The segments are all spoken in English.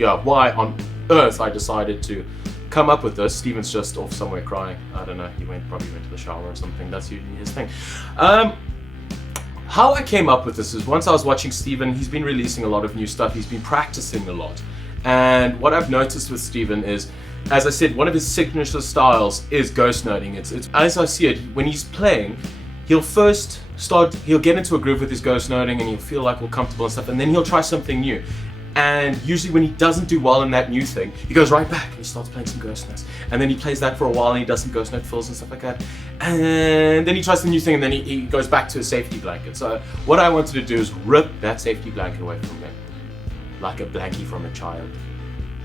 why on earth I decided to come up with this. Steven's just off somewhere crying. I don't know, he probably went to the shower or something. That's usually his thing. How I came up with this is once I was watching Steven. He's been releasing a lot of new stuff. He's been practicing a lot. And what I've noticed with Steven is, as I said, one of his signature styles is ghost noting. It's as I see it, when he's playing, he'll get into a groove with his ghost noting and he'll feel like all comfortable and stuff, and then he'll try something new. And usually when he doesn't do well in that new thing, he goes right back and he starts playing some ghost notes. And then he plays that for a while and he does some ghost note fills and stuff like that. And then he tries the new thing and then he goes back to a safety blanket. So what I wanted to do is rip that safety blanket away from him, like a blankie from a child.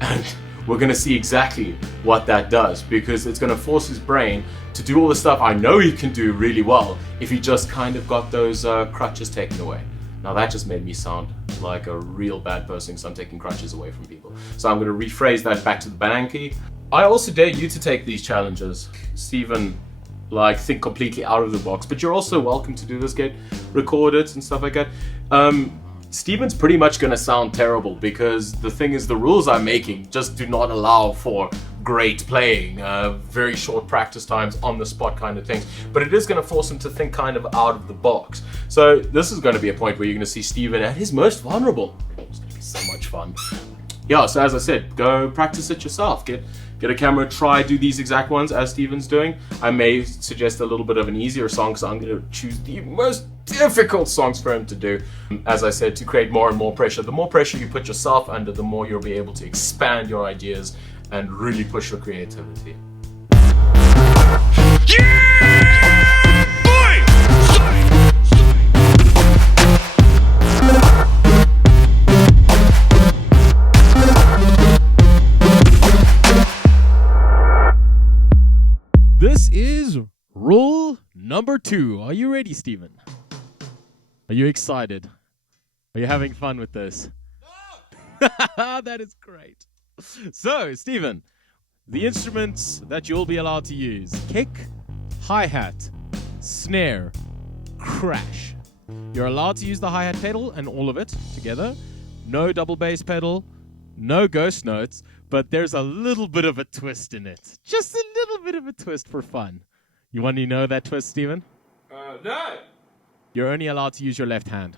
And we're gonna see exactly what that does, because it's gonna force his brain to do all the stuff I know he can do really well if he just kind of got those crutches taken away. Now that just made me sound like a real bad person because I'm taking crutches away from people. So I'm gonna rephrase that back to the blankie. I also dare you to take these challenges. Steven, think completely out of the box, but you're also welcome to do this, get recorded and stuff like that. Steven's pretty much gonna sound terrible because the thing is, the rules I'm making just do not allow for great playing, very short practice times, on the spot kind of things, but it is gonna force him to think kind of out of the box. So this is gonna be a point where you're gonna see Steven at his most vulnerable. It's gonna be so much fun. Yeah, so as I said, go practice it yourself. Get a camera, do these exact ones as Steven's doing. I may suggest a little bit of an easier song because I'm going to choose the most difficult songs for him to do. As I said, to create more and more pressure. The more pressure you put yourself under, the more you'll be able to expand your ideas and really push your creativity. This is rule number 2. Are you ready, Steven? Are you excited? Are you having fun with this? No! That is great. So, Steven, the instruments that you'll be allowed to use: kick, hi-hat, snare, crash. You're allowed to use the hi-hat pedal and all of it together. No double bass pedal, no ghost notes, but there's a little bit of a twist in it. Just a little bit of a twist for fun. You want to know that twist, Steven? No! You're only allowed to use your left hand.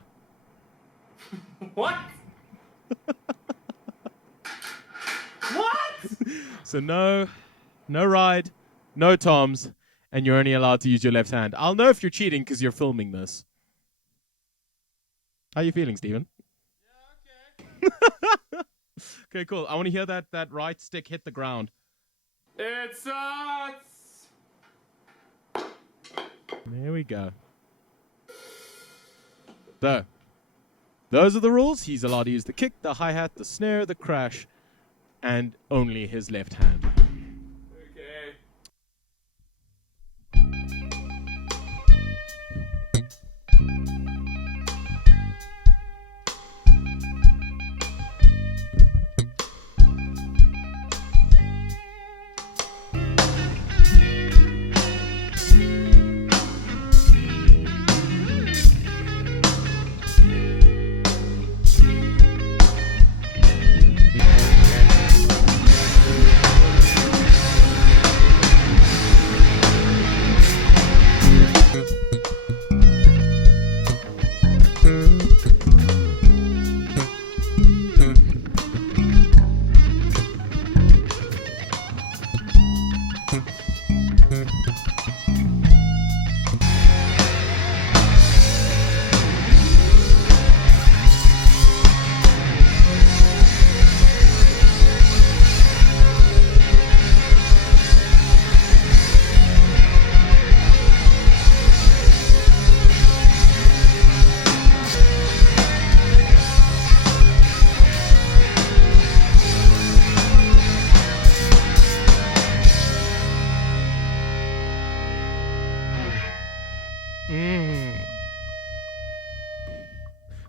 What? What? So no ride, no toms, and you're only allowed to use your left hand. I'll know if you're cheating because you're filming this. How are you feeling, Steven? Yeah, okay. Okay, cool. I want to hear that right stick hit the ground. It sucks! There we go. So, those are the rules. He's allowed to use the kick, the hi-hat, the snare, the crash, and only his left hand. Okay.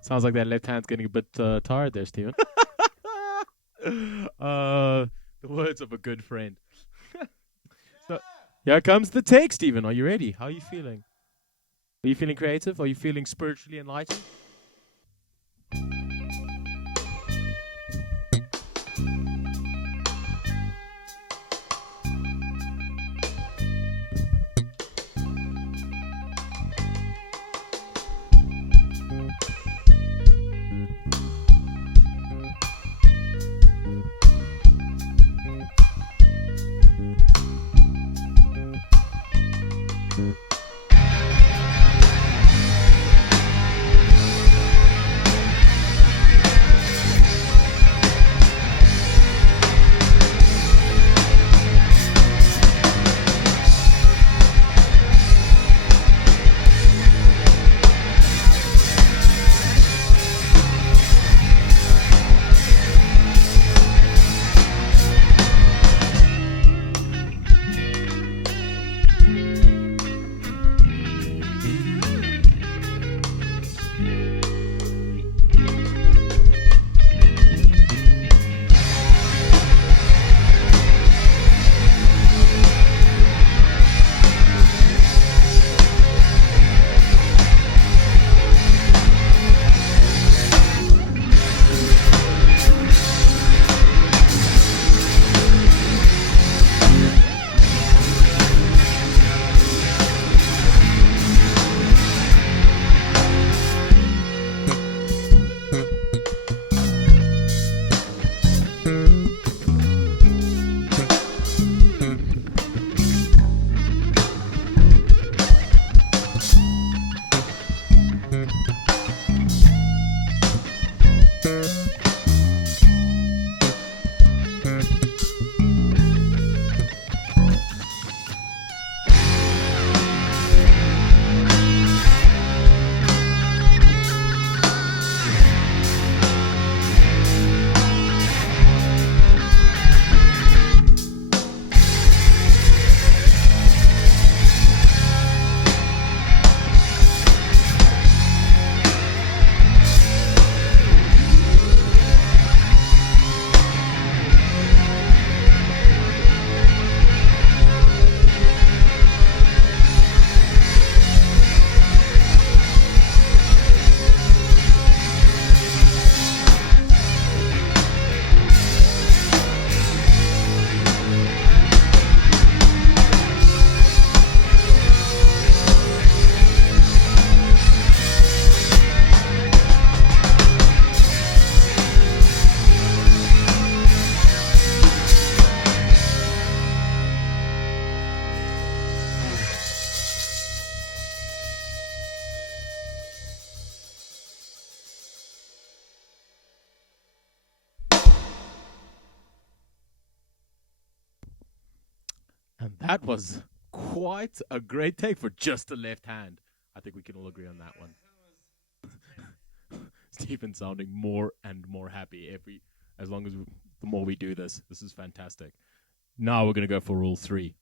Sounds like that left hand's getting a bit tired there, Steven. The words of a good friend. So, here comes the take, Steven. Are you ready? How are you feeling? Are you feeling creative? Are you feeling spiritually enlightened? And that was quite a great take for just the left hand. I think we can all agree on that one. Stephen sounding more and more happy the more we do this. This is fantastic. Now we're going to go for rule 3.